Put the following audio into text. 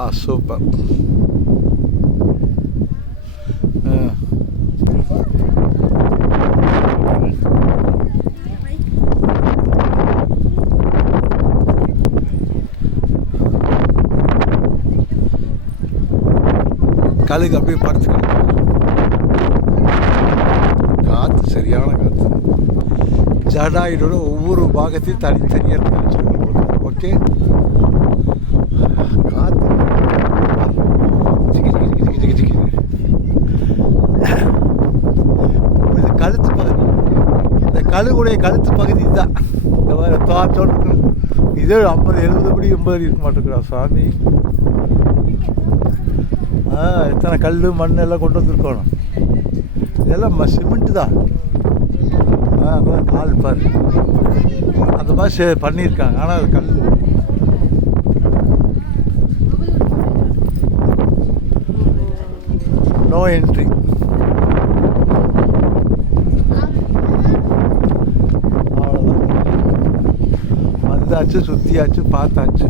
Ah, ஆ super ah. கழுகு அப்படியே படுத்து காற்று சரியான காற்று ஜடாயிடோட ஒவ்வொரு பாகத்தையும் தனித்தனியாக எடுத்து ஓகே காற்று ஜிகி, ஜிகி, ஜிகி, ஜிகி, ஜிகி. இது கழுத்து பகுதி இந்த கழுகுடைய கழுத்து பகுதி தான் இந்த மாதிரி தாச்சோன்னு இதே ஐம்பது எழுபது படி எண்பது அடி இருக்க மாட்டேங்கிறா சாமி ஆ எத்தனை கல் மண் எல்லாம் கொண்டு வந்திருக்கணும். இதெல்லாம் ம சிமெண்ட்டு தான். ஆ அப்புறம் கால் பாரு. அந்த மாதிரி சே பண்ணியிருக்காங்க. ஆனால் அது கல். நோ என்ட்ரி பார்த்தாச்சு சுற்றியாச்சு பார்த்தாச்சு.